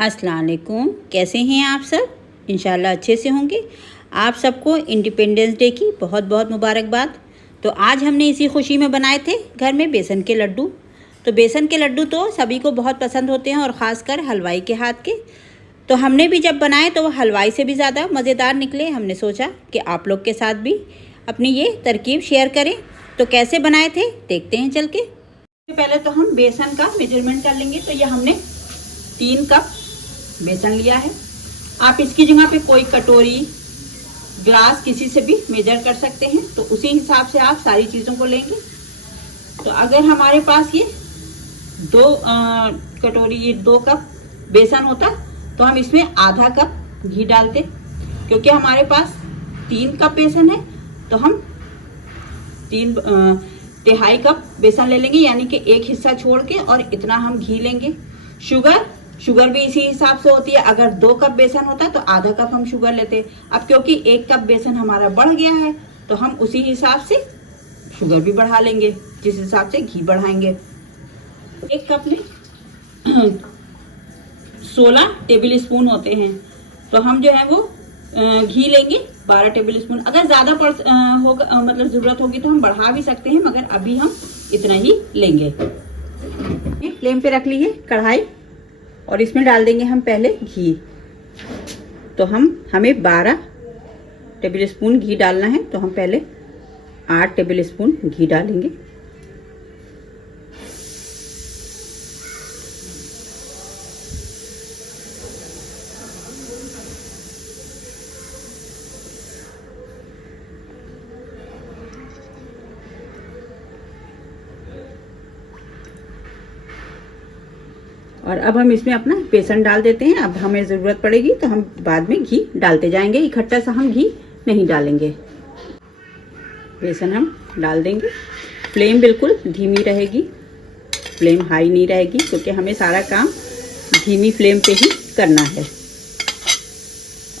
अस्सलाम वालेकुम। कैसे हैं आप सब? इंशाल्लाह अच्छे से होंगे। आप सबको इंडिपेंडेंस डे की बहुत बहुत मुबारकबाद। तो आज हमने इसी खुशी में बनाए थे घर में बेसन के लड्डू। तो बेसन के लड्डू तो सभी को बहुत पसंद होते हैं और ख़ासकर हलवाई के हाथ के। तो हमने भी जब बनाए तो वो हलवाई से भी ज़्यादा मज़ेदार निकले। हमने सोचा कि आप लोग के साथ भी अपनी ये तरकीब शेयर करें। तो कैसे बनाए थे देखते हैं चल के। पहले तो हम बेसन का मेजरमेंट कर लेंगे। तो ये हमने 3 कप बेसन लिया है। आप इसकी जगह पे कोई कटोरी, ग्लास किसी से भी मेजर कर सकते हैं। तो उसी हिसाब से आप सारी चीज़ों को लेंगे। तो अगर हमारे पास ये 2 कप बेसन होता तो हम इसमें आधा कप घी डालते। क्योंकि हमारे पास 3 कप बेसन है तो हम 3/3 कप बेसन ले लेंगे, यानी कि एक हिस्सा छोड़ के, और इतना हम घी लेंगे। शुगर भी इसी हिसाब से होती है। अगर 2 कप बेसन होता तो आधा कप हम शुगर लेते। अब क्योंकि 1 कप बेसन हमारा बढ़ गया है तो हम उसी हिसाब से शुगर भी बढ़ा लेंगे, जिस हिसाब से घी बढ़ाएंगे। 1 कप में 16 टेबल स्पून होते हैं। तो हम जो है वो घी लेंगे 12 टेबल स्पून। अगर ज़्यादा होगा, मतलब ज़रूरत होगी तो हम बढ़ा भी सकते हैं, मगर अभी हम इतना ही लेंगे। फ्लेम पे रख ली है कढ़ाई और इसमें डाल देंगे हम पहले घी। तो हमें 12 टेबल स्पून घी डालना है। तो हम पहले 8 टेबल स्पून घी डालेंगे। और अब हम इसमें अपना बेसन डाल देते हैं। अब हमें ज़रूरत पड़ेगी तो हम बाद में घी डालते जाएंगे। इकट्ठा सा हम घी नहीं डालेंगे। बेसन हम डाल देंगे। फ्लेम बिल्कुल धीमी रहेगी, फ्लेम हाई नहीं रहेगी, क्योंकि हमें सारा काम धीमी फ्लेम पे ही करना है।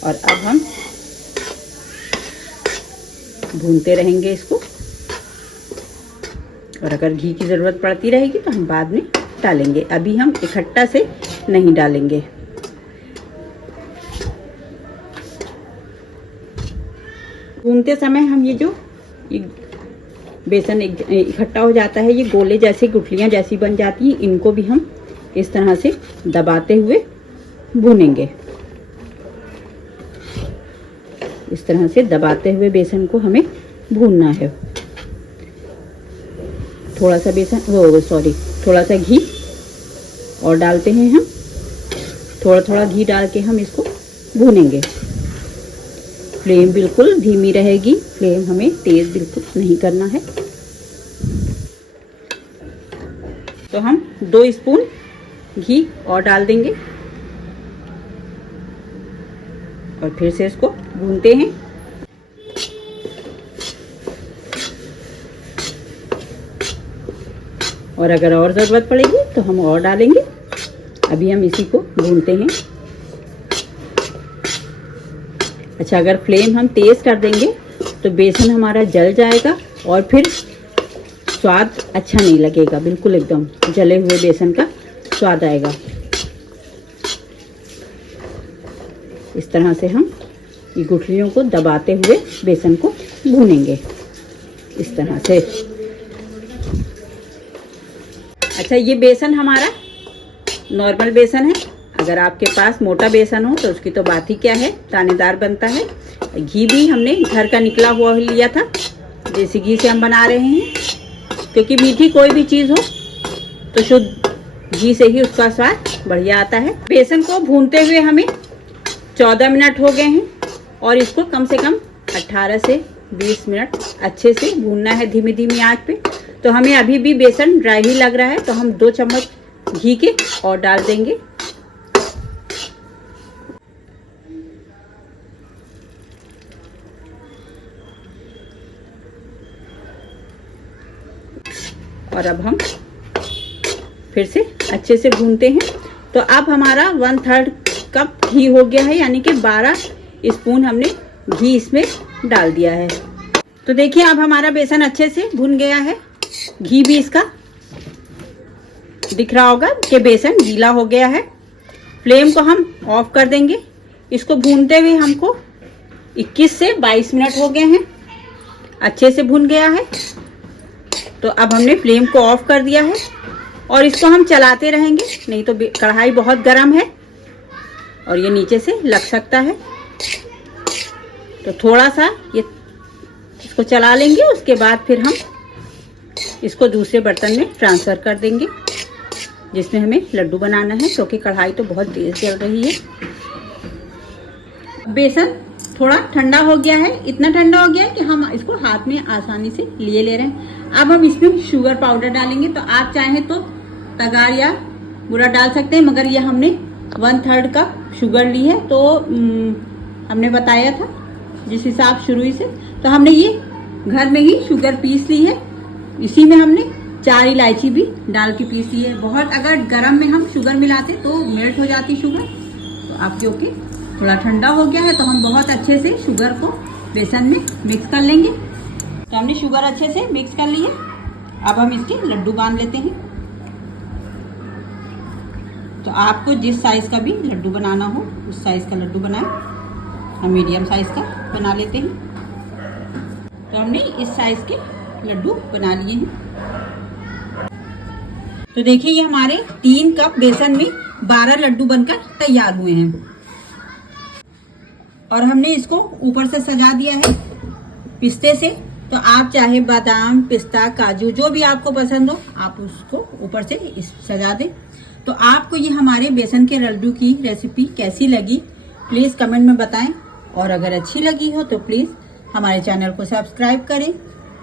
और अब हम भूनते रहेंगे इसको। और अगर घी की ज़रूरत पड़ती रहेगी तो हम बाद में डालेंगे। अभी हम इकट्ठा से नहीं डालेंगे। भूनते समय हम ये बेसन इकट्ठा हो जाता है, ये गोले जैसे गुठलियां जैसी बन जाती हैं, इनको भी हम इस तरह से दबाते हुए भूनेंगे। इस तरह से दबाते हुए बेसन को हमें भूनना है। थोड़ा सा घी और डालते हैं हम। थोड़ा घी डाल के हम इसको भूनेंगे। फ्लेम बिल्कुल धीमी रहेगी, फ्लेम हमें तेज बिल्कुल नहीं करना है। तो हम 2 स्पून घी और डाल देंगे और फिर से इसको भूनते हैं। और अगर और ज़रूरत पड़ेगी तो हम और डालेंगे। अभी हम इसी को भूनते हैं। अच्छा, अगर फ्लेम हम तेज़ कर देंगे तो बेसन हमारा जल जाएगा और फिर स्वाद अच्छा नहीं लगेगा। बिल्कुल एकदम जले हुए बेसन का स्वाद आएगा। इस तरह से हम ये गुठलियों को दबाते हुए बेसन को भूनेंगे, इस तरह से। अच्छा, ये बेसन हमारा नॉर्मल बेसन है। अगर आपके पास मोटा बेसन हो तो उसकी तो बात ही क्या है, दानेदार बनता है। घी भी हमने घर का निकला हुआ लिया था, देसी घी से हम बना रहे हैं। क्योंकि मीठी कोई भी चीज़ हो तो शुद्ध घी से ही उसका स्वाद बढ़िया आता है। बेसन को भूनते हुए हमें 14 मिनट हो गए हैं और इसको कम से कम 18 से 20 मिनट अच्छे से भूनना है, धीमी धीमी आंच पे। तो हमें अभी भी बेसन ड्राई ही लग रहा है, तो हम 2 चम्मच घी के और डाल देंगे। और अब हम फिर से अच्छे से भूनते हैं। तो अब हमारा 1/3 कप घी हो गया है, यानी कि 12 स्पून हमने घी इसमें डाल दिया है। तो देखिए अब हमारा बेसन अच्छे से भुन गया है। घी भी इसका दिख रहा होगा कि बेसन गीला हो गया है। फ्लेम को हम ऑफ कर देंगे। इसको भूनते हुए हमको 21 से 22 मिनट हो गए हैं, अच्छे से भून गया है। तो अब हमने फ्लेम को ऑफ कर दिया है और इसको हम चलाते रहेंगे, नहीं तो कढ़ाई बहुत गर्म है और ये नीचे से लग सकता है। तो थोड़ा सा ये इसको चला लेंगे, उसके बाद फिर हम इसको दूसरे बर्तन में ट्रांसफ़र कर देंगे जिसमें हमें लड्डू बनाना है, क्योंकि कढ़ाई तो बहुत तेज़ जल रही है। बेसन थोड़ा ठंडा हो गया है, इतना ठंडा हो गया है कि हम इसको हाथ में आसानी से लिए ले रहे हैं। अब हम इसमें शुगर पाउडर डालेंगे। तो आप चाहें तो तगार या बूरा डाल सकते हैं, मगर ये हमने 1/3 कप शुगर ली है। तो हमने बताया था जिस हिसाब शुरू से, तो हमने ये घर में ही शुगर पीस ली है। इसी में हमने 4 इलायची भी डाल के पीस ली है। बहुत अगर गर्म में हम शुगर मिलाते तो मेल्ट हो जाती शुगर। तो आप क्योंकि थोड़ा ठंडा हो गया है तो हम बहुत अच्छे से शुगर को बेसन में मिक्स कर लेंगे। तो हमने शुगर अच्छे से मिक्स कर ली है। अब हम इसके लड्डू बांध लेते हैं। तो आपको जिस साइज का भी लड्डू बनाना हो उस साइज का लड्डू बनाएं। हम मीडियम साइज का बना लेते हैं। तो हमने इस साइज के लड्डू बना लिए हैं। तो देखिए ये हमारे 3 कप बेसन में 12 लड्डू बनकर तैयार हुए हैं। और हमने इसको ऊपर से सजा दिया है पिस्ते से। तो आप चाहे बादाम, पिस्ता, काजू जो भी आपको पसंद हो आप उसको ऊपर से सजा दें। तो आपको ये हमारे बेसन के लड्डू की रेसिपी कैसी लगी प्लीज़ कमेंट में बताएं। और अगर अच्छी लगी हो तो प्लीज़ हमारे चैनल को सब्सक्राइब करें,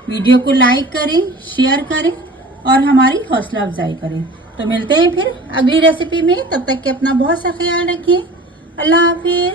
वीडियो को लाइक करें, शेयर करें और हमारी हौसला अफजाई करें। तो मिलते हैं फिर अगली रेसिपी में। तब तक के अपना बहुत सा ख्याल रखिए। अल्लाह हाफिज़।